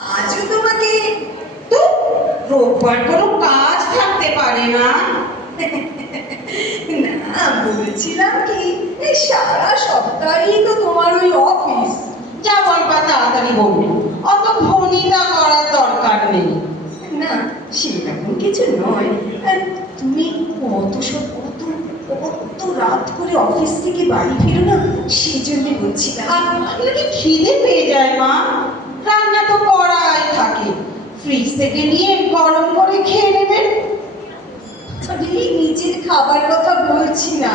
আজও তোমাকে তো রোববার কোনো কাজ থাকতে পারে না। না, বলছিলাম কি, এই সারা সপ্তাহই তো তোমার ওই অফিস। যা বলবা তাড়াতাড়ি বলবে, অত ভনিতা করার দরকার নেই। না, সেরকম কিছু নয়। তুমি কত রাত করে অফিস থেকে বাড়ি ফেরো না, সেই জন্য বলছিলাম। আপনার কি খিদে পেয়ে যায় মা? রান্না তো করাই থাকে, ফ্রিজ থেকে নিয়ে গরম করে খেয়ে নেবেন। আমি নিজের খাবার কথা বলছি না,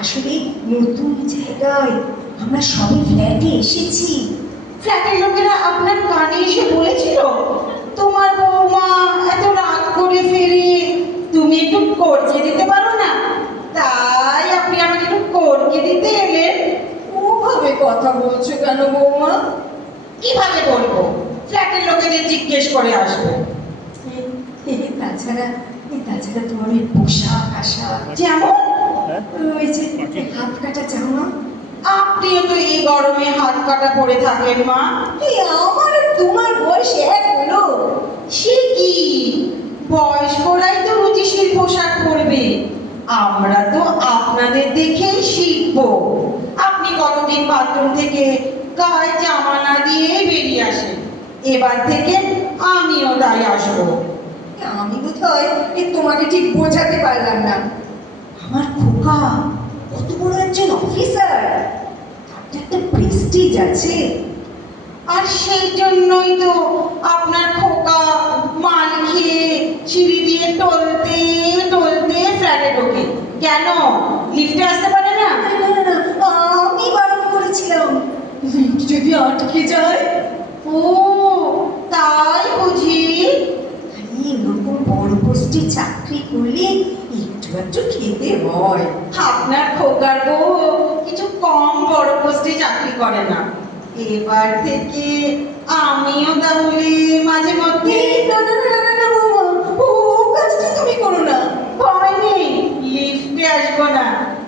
আসলে নতুন জায়গায় আমরা সবাই ফ্ল্যাটে এসেছি। ফ্ল্যাটের লোকেরা আপনার কানে এসে বলেছিল তোমার বৌমা এত রাত করে ফেরে, তুমি একটু করকে দিতে পারো না, তাই আপনি আমাকে একটু করকে দিতে এলেন। ওভাবে কথা বলছো কেন বৌমা? কিভাবে বলবো? ফ্ল্যাটের লোকেদের জিজ্ঞেস করে আসবে। তাছাড়া তোমার ওই পোশাক আশাক, যেমন ওই যে হাত কাটা জামা। আপনিও তো এই গরমে হাত কাটা পরে থাকেন মা। এই আমার আর তোমার বয়স এক হলো। সে কি, বয়স্করাই তো রুচিশীল পোশাক পরবে, আমরা তো আপনাদের দেখেই শিখবো। আপনি কতদিন বাথরুম থেকে গায়ে জামা না দিয়ে বেরিয়ে আসেন, এবার থেকে আমিও তাই আসবো। আমি বোধহয় তোমাকে ঠিক বোঝাতে পারলাম না। আমার খোকা কত বড় একজন অফিসার, তার তো একটা প্রেস্টিজ আছে। আর সেই জন্যই তো আপনার খোকা মাল খেয়ে সিঁড়ি দিয়ে টলতে টলতে ফ্ল্যাটে ঢোকে। কেন, লিফটে আসতে পারে না? আমি বারণ করেছিলাম, লিফট যদি আটকে যায়। ও তাই বুঝি। এরকম বড় পোস্টে চাকরি করলে একটু খেতে হয়। আপনার খোকার বউ কিছু কম বড় পোস্টে চাকরি করে না। এবার থেকে আমিও তাহলে মাঝে মধ্যে ও কাজটা তুমি করো না। ভয় নেই, লিফটে আসবো না,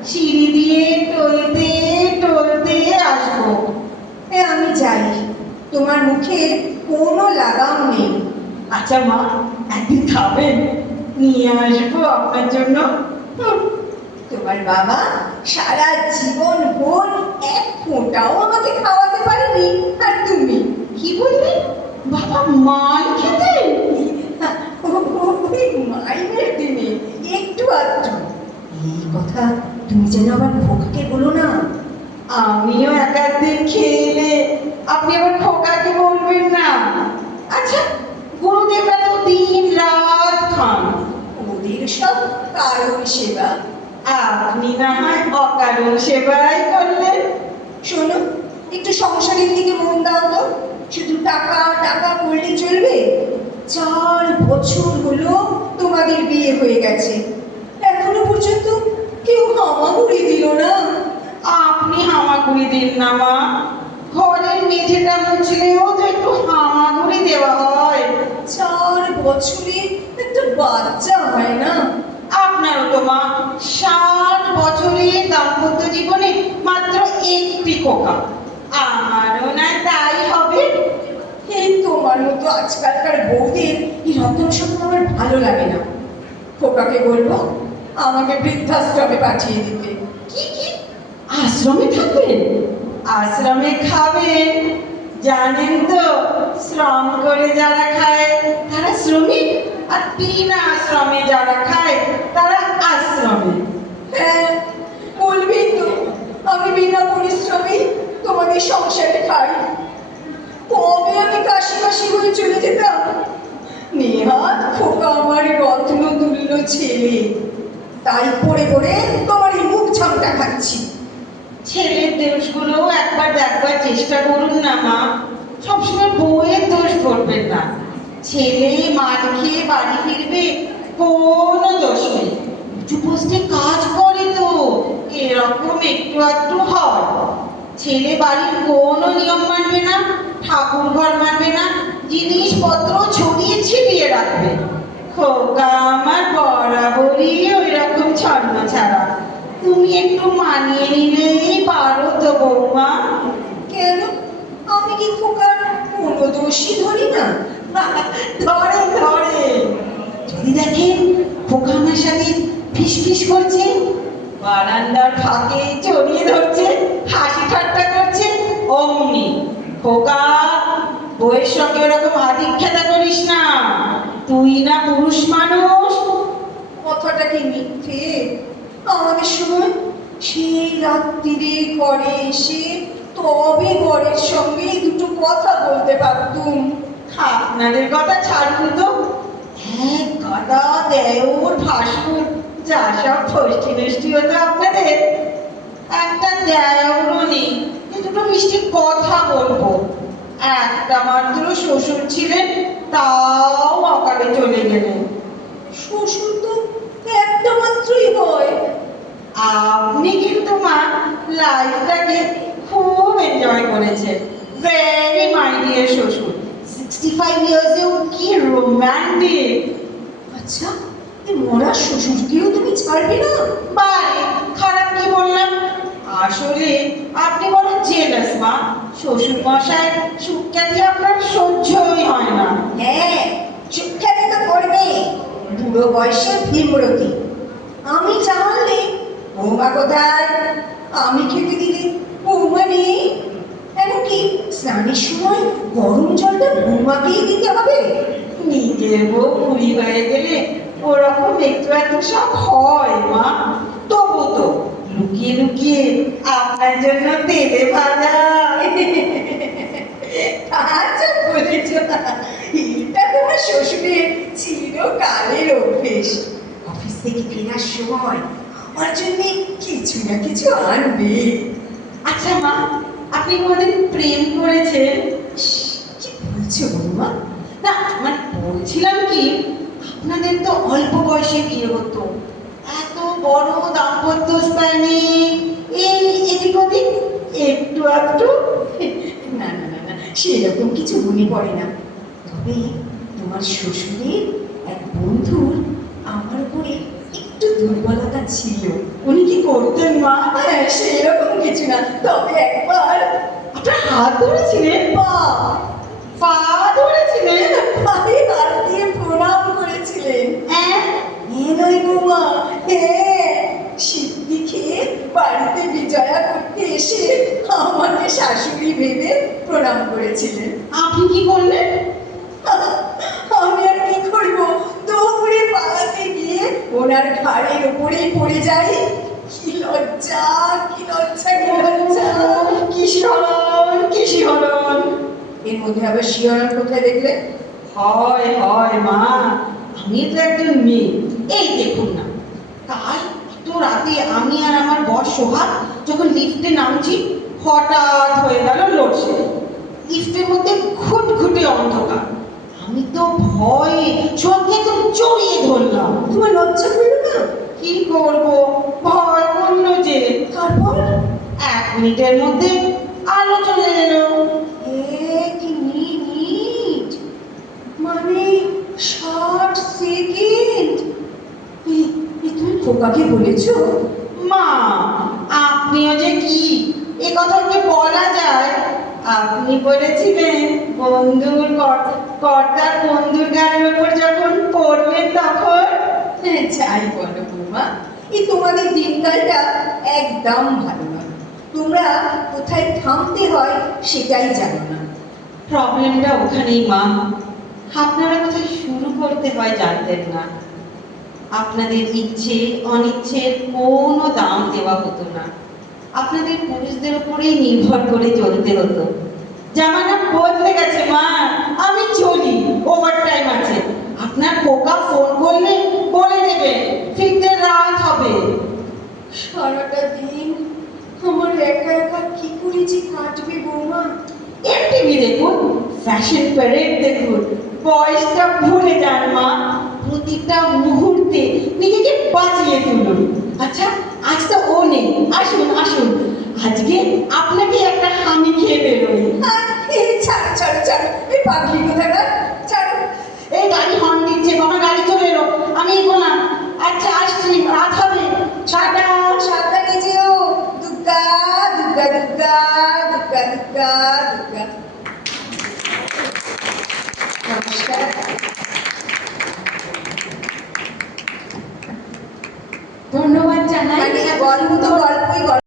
সিঁড়ি দিয়ে টলতে টলতে আসবো। আমি যাই, তোমার মুখে কোনো লাগাম নেই। আচ্ছা মা, একদিন খাবেন, নিয়ে আসবো আপনার জন্য। তোমার বাবা সারা জীবন ভোর এক ফোঁটাও আমাকে খাওয়াতে পারেনি, আর তুমি কি বললেন? বাবা মাল খেতেন? ওই মাইনের দিনে একটু আধটু। এই কথা তুমি যেন আবার খোকাকে বলো না। আমিও একাধিক খেয়ে এলে আপনি আবার খোকাকে বলবেন না। আচ্ছা, গুরুদেবরা তো দিন রাত খান, ওদের সব কারণ সেবা। আপনি না হয় অকারণ সেবাই করলেন। শোনো, একটু সংসারের দিকে মন দাও তো। শুধু টাকা টাকা করলে চলবে? 4 বছর হলো তোমাদের বিয়ে হয়ে গেছে, এখনো পর্যন্ত কেউ হামাগুড়ি দিল না। আপনি হামাগুড়ি দিন না মা, ঘরের মেঝেটা মুছলেও তো একটু হামাগুড়ি দেওয়া হয়। 4 বছরে একটা বাচ্চা হয় না? আপনারও তো মা 60 বছরের দাম্পত্য জীবনে মাত্র একটি খোকা, আমারও না তাই হবে। এই তোমার মতো আজকালকার বউদের এই রতন স্বপ্ন আমার ভালো লাগে না। খোকাকে বলবো আমাকে বৃদ্ধাশ্রমে পাঠিয়ে দিতে। কি কি, আশ্রমে থাকবেন? আশ্রমে খাবেন? জানেন তো, শ্রম করে যারা খায় তারা শ্রমিক, আর বিনা আশ্রমে যারা খায় তারা আশ্রমে। হ্যাঁ, বলবি তো আমি বিনা পরিশ্রমে তোমাদের সংসারে খাই। কবে আমি কাশি কাশি হয়ে চলে যেতাম। নেহাত খোকা আমার রত্ন তুল্য ছেলে, তাই পড়ে পড়ে তোমার এই মুখ ছামটা খাচ্ছি। ছেলের দোষগুলো একবার দেখবার চেষ্টা করুন না মা, সবসময় বউয়ের দোষ ধরবেন না। ছেলে মার খেয়ে বাড়ি ফিরবে, কোনো দোষ নেই, উঁচু পোস্টে কাজ করে তো এরকম একটু একটু হয়। ছেলে বাড়ির কোনো নিয়ম মানবে না, ঠাকুর ঘর মানবে না, জিনিসপত্র ছড়িয়ে ছিটিয়ে রাখবে। খোকা আমার বরাবরই ওই রকম ছন্ন ছাড়া, তুমি একটু মানিয়ে নিলেই পারো তো বৌমা। কেন, আমি কি খোকার কোনো দোষী ধরি না। ধরে ধরে যদি দেখেন খোকা আমার সাথে ফিসফিস করছে, বারান্দার ফাঁকে জড়িয়ে ধরছে, হাসি ঠাট্টা করছে, অমনি খোকা বউয়ের সঙ্গে ওরকম আদিক্ষেতা করিস না, তুই না পুরুষ মানুষ। কথাটা কি মিথ্যে? আমাদের সময় সেই রাত্রিরে ঘরে এসে তবে বরের সঙ্গে দুটো কথা বলতে পারতুম। আপনাদের কথা ছাড়ুন তো, এক গাদা দেওর ভাসুর যা সব ফষ্টি নষ্টি হতো আপনাদের, একটা দেওরও নেই যে দুটো মিষ্টি কথা বলবো। একটা মাত্র শ্বশুর ছিলেন, তাও অকালে চলে গেলেন। শ্বশুর তো একটা মাত্রই হয়। আপনি কিন্তু মা লাইফটাকে খুব এনজয় করেছেন। ভেরি মাই ডিয়ার শ্বশুর, 65 ইয়ার্সেও কি রোম্যান্টিক। আচ্ছা, এই মরা শ্বশুরকেও তুমি ছাড়বে না? বারে খারাপ কি বললাম? আসলে আপনি বড় জেলাস মা। শ্বশুর মশাই সুখ্যাতি আপনার সহ্যই হয় না। হ্যাঁ, শিক্ষাতে তো করবে। বুড়ো বয়সে ভীমরতি। আমি জানলে বৌমা কোথায়, আমি খেতে দিলে বৌমা নেই। এমনকি স্নানের সময় গরম জলটা বৌমাকেই দিতে হবে। নিজের বউ বুড়ি হয়ে গেলে ওরকম একটু একটু সব হয় মা। তবু তো লুকিয়ে লুকিয়ে আপনার জন্য তেলে ভাজা। আচ্ছা বলেছ, এটা তোমার শ্বশুরের চিরকালের অভ্যেস। অফিস থেকে ফেরার সময় আমার জন্য কিছু না কিছু আনবে। আচ্ছা মা, আপনি কোনদিন প্রেম করেছেন? কি বলছো বৌমা? না মানে বলছিলাম কি, আপনাদের তো অল্প বয়সে বিয়ে হতো, এত বড় দাম্পত্য স্প্যানে এই এদিক ওদিক একটু একটু। না না না না, সেরকম কিছু মনে পড়ে না। তবে তোমার শ্বশুরের এক বন্ধুর আমার উপরে একটু দুর্বলতা ছিল। উনি কি করতেন মা? হ্যাঁ, সেরকম কিছু না, তবে একবার আপনার হাত ধরেছিলেন? পা পা ধরেছিলেন? পায়ে হাত দিয়ে প্রণাম করেছিলেন। হ্যাঁ হ্যাঁ নয় বৌমা, হ্যাঁ। সিদ্ধি খেয়ে বাড়িতে বিজয়া করতে এসে আমাকে শাশুড়ি ভেবে প্রণাম করেছিলেন। আপনি কি করলেন? আমি আর কি করব, দৌড়ে পালাতে গিয়ে ওনার ঘাড়ের উপরেই পড়ে যাই। কি লজ্জা, কি লজ্জা, কি লজ্জা! কি শিহরণ, কি শিহরণ! এর মধ্যে আবার শিহরণ কোথায় দেখলে? হয় হয় মা, আমি তো একজন মেয়ে। এই দেখুন না, কাল এত রাতে আমি আর আমার বস সোহাগ যখন লিফটে নামছি, হঠাৎ হয়ে গেল লোডশেডিং। লিফটের মধ্যে ঘুটঘুটে অন্ধকার। আমি তো ভয়ে সোহাগকে তো জড়িয়ে ধরলাম। তোমার লজ্জা করলো না? কি করব, ভয় করলো যে। তারপর 1 মিনিটের মধ্যে আলো চলে এলো। কি মিনিট, মানে 60 সেকেন্ড। তুমি খোকাকে বলেছো? মা, আপনিও যে কি, এ কথা কি বলা যায়? আপনি বলেছিলেন বন্ধুর কর্তার বন্ধুর গানের উপর যখন পড়লেন তখন। হ্যাঁ, যাই বলো বৌমা, এই তোমাদের দিনকালটা একদম ভালো নয়। তোমরা কোথায় থামতে হয় সেটাই জানো না। প্রবলেমটা ওখানেই মা, আপনারা কোথায় শুরু করতে হয় জানতেন না। আপনাদের ইচ্ছে অনিচ্ছের কোনো দাম দেওয়া হতো না। আপনাদের পুরুষদের উপরেই নির্ভর করে চলতে হতো। জামানা বদলে গেছে মা, আমি চলি, ওভারটাইম আছে। আপনার খোকা ফোন করলে বলে দেবে ফিরতে রাত হবে। সারাটা দিন আমার একা একা কি করে যে কাটবে বৌমা? এমটিভি দেখুন, ফ্যাশন প্যারেড দেখুন, বয়সটা ভুলে যান মা। প্রতিটা মুহূর্তে নিজেকে বাঁচিয়ে তুলুন। আচ্ছা, আজ তো ও নেই, আসুন আসুন, আজকে আপনাকে একটা হামি খেয়ে বেরোই। এই ছাড়ো ছাড়ো ছাড়ো, এই পাগলি কোথাকার, ছাড়ো। এই গাড়ি হর্ন দিচ্ছে, বাবা গাড়ি চলে এলো, আমি এগোলাম। আচ্ছা আসছি, রাত হবে, টাটা। সাবধানে যেও। দুর্গা দুর্গা দুর্গা দুর্গা দুর্গা দুর্গা। নমস্কার। ধন্যবাদ জানাই। মানে গল্প তো গল্পই।